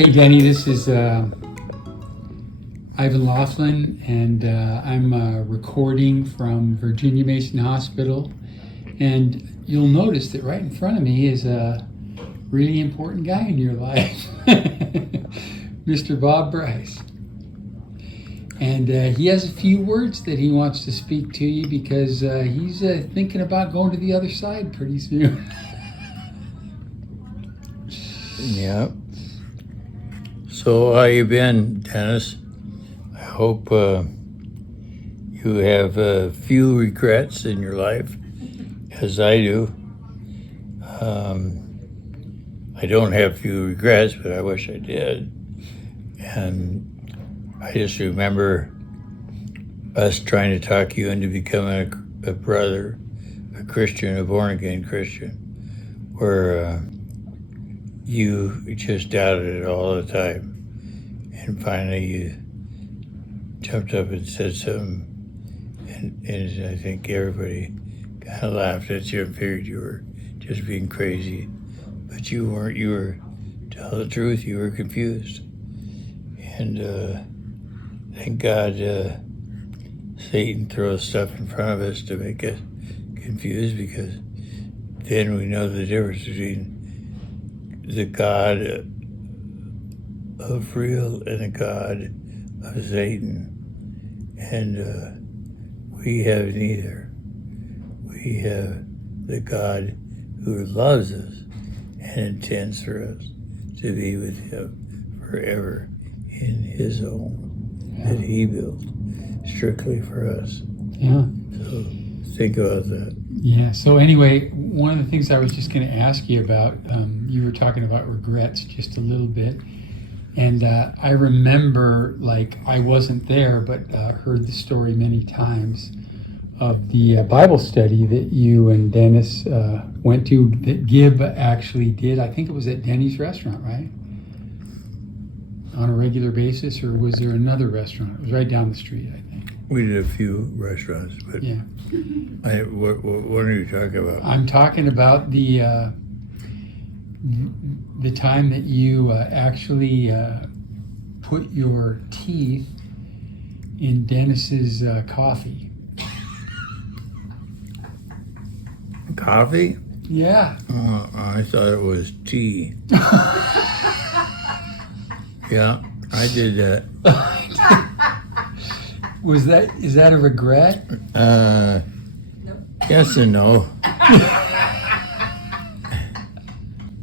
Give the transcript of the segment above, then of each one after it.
Hey Denny, this is Ivan Laughlin, and I'm recording from Virginia Mason Hospital. And you'll notice that right in front of me is a really important guy in your life, Mr. Bob Brice. And he has a few words that he wants to speak to you because he's thinking about going to the other side pretty soon. Yep. So how you been, Dennis? I hope you have few regrets in your life, as I do. I don't have few regrets, but I wish I did. And I just remember us trying to talk you into becoming a brother, a Christian, a born-again Christian, where you just doubted it all the time. And finally you jumped up and said something, and I think everybody kind of laughed at you and figured you were just being crazy. But you weren't. You were, to tell the truth, you were confused. And thank God Satan throws stuff in front of us to make us confused, because then we know the difference between the God of real and the God of Satan. And we have neither. We have the God who loves us and intends for us to be with him forever in his home that he built strictly for us. Yeah. So think about that. Yeah. So anyway, one of the things I was just going to ask you about, you were talking about regrets just a little bit. And I remember, like, I wasn't there, but heard the story many times of the Bible study that you and Dennis went to, that Gib actually did. I think it was at Denny's restaurant, right? On a regular basis, or was there another restaurant? It was right down the street, I think. We did a few restaurants, but yeah. What are you talking about? I'm talking about the time that you actually put your teeth in Dennis's coffee. Coffee? Yeah. I thought it was tea. Yeah, I did that. Is that a regret? Yes and no.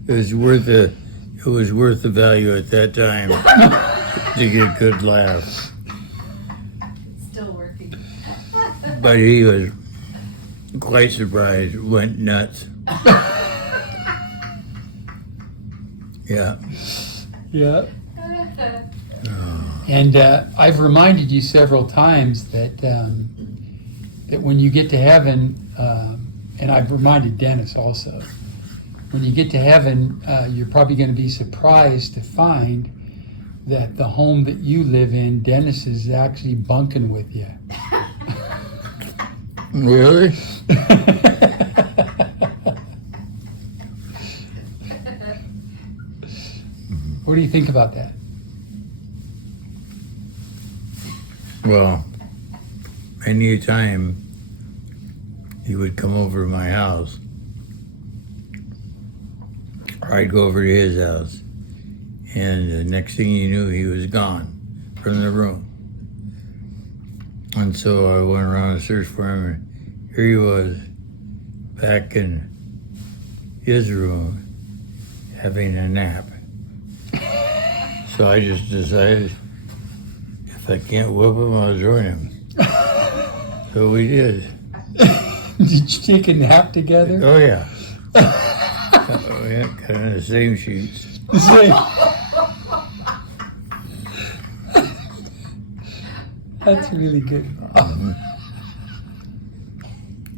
It was worth the value at that time to get a good laugh. Still working. But he was quite surprised, went nuts. Yeah. Yeah. And I've reminded you several times that that when you get to heaven, and I've reminded Dennis also, when you get to heaven, you're probably going to be surprised to find that the home that you live in, Dennis is actually bunking with you. Really? What do you think about that? Well, any time he would come over to my house, or I'd go over to his house, and the next thing you knew, he was gone from the room. And so I went around and searched for him, and here he was, back in his room, having a nap. So I just decided, if I can't whip him, I'll join him. So we did. Did you take a nap together? Oh yeah. Oh yeah, kind of the same sheets. That's really good.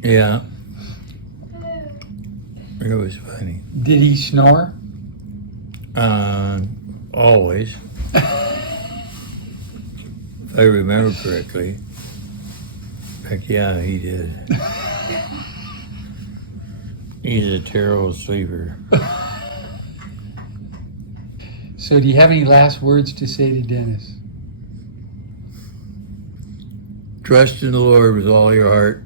Yeah. It was funny. Did he snore? Always. If I remember correctly. Heck yeah, he did. He's a terrible sleeper. So do you have any last words to say to Dennis? Trust in the Lord with all your heart,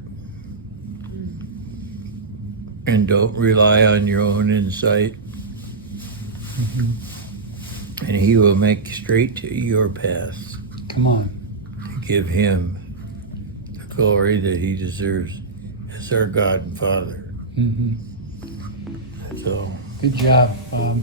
and don't rely on your own insight, and He will make straight your paths. Come on. To give Him the glory that He deserves as our God and Father. Mm-hmm. That's all. Good job, Bob.